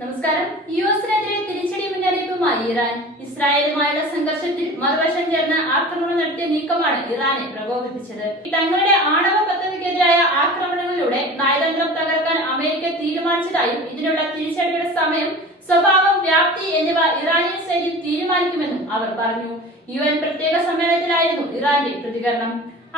നമസ്കാരം. യു എസിനെതിരെ തിരിച്ചടി മുന്നറിയിപ്പുമായി ഇറാൻ. ഇസ്രായേലുമായുള്ള സംഘർഷത്തിൽ മറുവശം ചേർന്ന് ആക്രമണം നടത്തിയ നീക്കമാണ് ഇറാനെ പ്രകോപിപ്പിച്ചത്. തങ്ങളുടെ ആണവ പദ്ധതിക്കെതിരായ ആക്രമണങ്ങളിലൂടെ നയതന്ത്രം തകർക്കാൻ അമേരിക്ക തീരുമാനിച്ചതായും ഇതിനുള്ള തിരിച്ചടിയുടെ സമയം സ്വഭാവം വ്യാപ്തി എന്നിവ ഇറാനിയൻ സൈന്യം തീരുമാനിക്കുമെന്നും അവർ പറഞ്ഞു. യു എൻ പ്രത്യേക സമ്മേളനത്തിലായിരുന്നു ഇറാന്റെ പ്രതികരണം.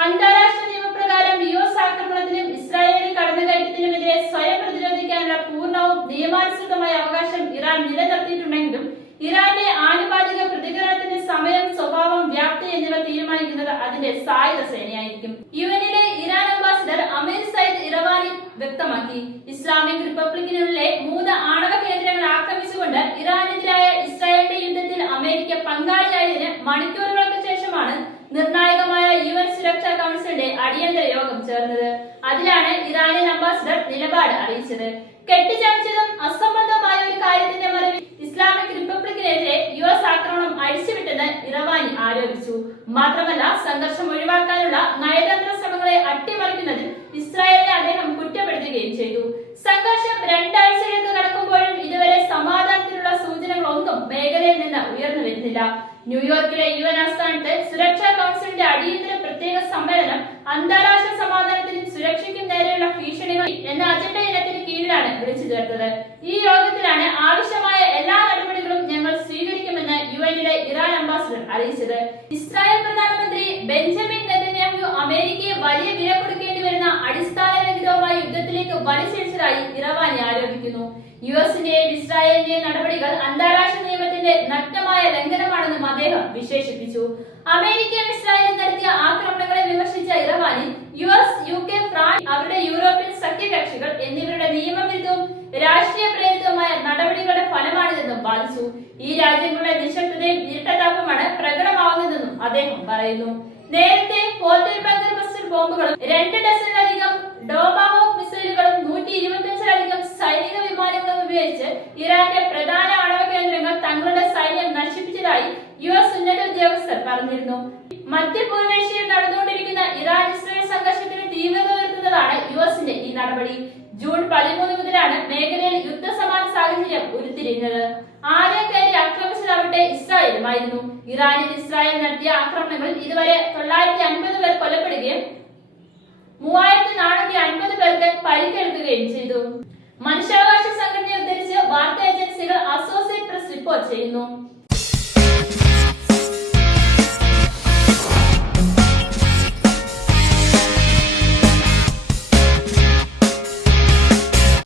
അന്താരാഷ്ട്ര നിയമപ്രകാരം യു എസ് ആക്രമണത്തിനും ഇസ്രായേലിന്റെ കടന്നുകയറ്റത്തിനുമെതിരെ സ്വയം പ്രതിരോധിക്കാനുള്ള പൂർണവും നിയമാനുസൃതമായ അവകാശം ഇറാൻ നിലനിർത്തിയിട്ടുണ്ടെങ്കിലും ഇറാന്റെ ആനുപാതിക പ്രതികരണത്തിന് സമയം സ്വഭാവം വ്യാപ്തി എന്നിവ തീരുമാനിക്കുന്നത് അതിന്റെ സായുധ സേനയായിരിക്കും. യു എന്നിലെ Iran ambassador Amir Saeed Iravani വ്യക്തമാക്കി. ഇസ്ലാമിക് റിപ്പബ്ലിക്കിനുള്ളിലെ മൂന്ന് ആണവ കേന്ദ്രങ്ങൾ ആക്രമിച്ചുകൊണ്ട് ഇറാനെതിരായ ഇസ്രായേലിന്റെ യുദ്ധത്തിൽ അമേരിക്ക പങ്കാളിയായതിന് മണിക്കൂറുകൾക്ക് ശേഷമാണ് നിർണായകമായ യു എൻ സുരക്ഷാ കൗൺസിലിന്റെ അടിയന്തര യോഗം ചേർന്നത്. അതിലാണ് ഇറാനിയൻ അംബാസിഡർ നിലപാട് അറിയിച്ചത്. കെട്ടിച്ചമച്ചതും അസംബന്ധമായ ഒരു കാര്യത്തിന്റെ മറവിൽ ഇസ്ലാമിക് റിപ്പബ്ലിക്കിനെതിരെ യു എസ് ആക്രമണം അഴിച്ചുവിട്ടെന്ന് ഇറവാനി ആരോപിച്ചു. മാത്രമല്ല സംഘർഷം ഒഴിവാക്കാനുള്ള നയതന്ത്ര ശ്രമങ്ങളെ അട്ടിമറിക്കുന്നതിൽ ഇസ്രായേലിനെ അദ്ദേഹം കുറ്റപ്പെടുത്തുകയും ചെയ്തു. സംഘർഷം രണ്ടാഴ്ചയിലേക്ക് കടക്കുമ്പോഴും ഇതുവരെ സമാധാനത്തിനുള്ള സൂചനകളൊന്നും മേഖലയിൽ നിന്ന് ഉയർന്നു വരുന്നില്ല. ന്യൂയോർക്കിലെ യു എൻ ആസ്ഥാനത്ത് സുരക്ഷാ കൗൺസിലിന്റെ അടിയന്തര പ്രത്യേക സമ്മേളനം ചേർത്തത് ഈ യോഗത്തിലാണ് ആവശ്യമായ എല്ലാ നടപടികളും ഞങ്ങൾ സ്വീകരിക്കുമെന്ന് യു എന്നിലെ ഇറാൻ അംബാസിഡർ അറിയിച്ചത്. ഇസ്രായേൽ പ്രധാനമന്ത്രി ബെഞ്ചമിൻ നെതന്യാഹു അമേരിക്കയെ വലിയ വില കൊടുക്കേണ്ടി വരുന്ന അടിസ്ഥാനരഹിതവുമായ യുദ്ധത്തിലേക്ക് വലിച്ചിഴിച്ചതായി ഇറവാനി ആരോപിക്കുന്നു. യു എസിന്റെയും ഇസ്രായേലിന്റെയും നടപടികൾ അന്താരാഷ്ട്ര നിയമത്തിന്റെ നഗ്നമായ ലംഘനമാണെന്നും അദ്ദേഹം വിശേഷിപ്പിച്ചു. അമേരിക്കയും ഇസ്രായേലും നടത്തിയ ആക്രമണങ്ങളെ വിമർശിച്ച Iravani U S U K France അവരുടെ യൂറോപ്യൻ സഖ്യകക്ഷികൾ എന്നിവരുടെ നിയമവിരുദ്ധവും രാഷ്ട്രീയ പ്രേരിതവുമായ നടപടികളുടെ ഫലമാണിതെന്നും വാദിച്ചു ഈ രാജ്യങ്ങളുടെ നിശബ്ദതയും ഇരട്ടത്താപ്പുമാണ് പ്രകടമാവുന്നതെന്നും അദ്ദേഹം പറയുന്നു. നേരത്തെ പോർട്ടൽ ബങ്കർ ബസ്റ്റർ ബോംബുകളും രണ്ട് ഡസനിലധികം ഡോമാഹോക്ക് മിസൈലുകളും നൂറ്റി ഇരുപത്തിയഞ്ചിലധികം സൈനിക വിമാനങ്ങളും ഉപയോഗിച്ച് ഇറാന്റെ പ്രധാന ആണവ കേന്ദ്രങ്ങൾ തങ്ങളുടെ സൈന്യം നശിപ്പിച്ചതായി യു എസ് ഉന്നത ഉദ്യോഗസ്ഥർ പറഞ്ഞിരുന്നു. മധ്യപൂർവേഷ്യയിൽ നടന്നുകൊണ്ടിരിക്കുന്ന ഇറാൻ ഇസ്രയേൽ സംഘർഷത്തിന് തീവ്രത വരുത്തുന്നതാണ് യു എസിന്റെ ഈ നടപടി. ജൂൺ പതിമൂന്ന് മുതലാണ് മേഖലയിൽ യുദ്ധസമാന സാഹചര്യം ഉരുത്തിരിഞ്ഞത്. ആദ്യം കയറി ആക്രമിച്ചതാവട്ടെ ഇസ്രായേലുമായിരുന്നു. ഇറാനിൽ ഇസ്രായേൽ നടത്തിയ ആക്രമണങ്ങളിൽ ഇതുവരെ തൊള്ളായിരത്തി അൻപത് പേർ കൊല്ലപ്പെടുകയും മൂവായിരത്തി നാനൂറ്റി അൻപത് പേർക്ക് പരിക്കേൽക്കുകയും ചെയ്തു. മനുഷ്യാവകാശ സംഘടനയെ ഉദ്ധരിച്ച് വാർത്താ ഏജൻസികൾ അസോസിയേറ്റ് പ്രസ് റിപ്പോർട്ട് ചെയ്യുന്നു.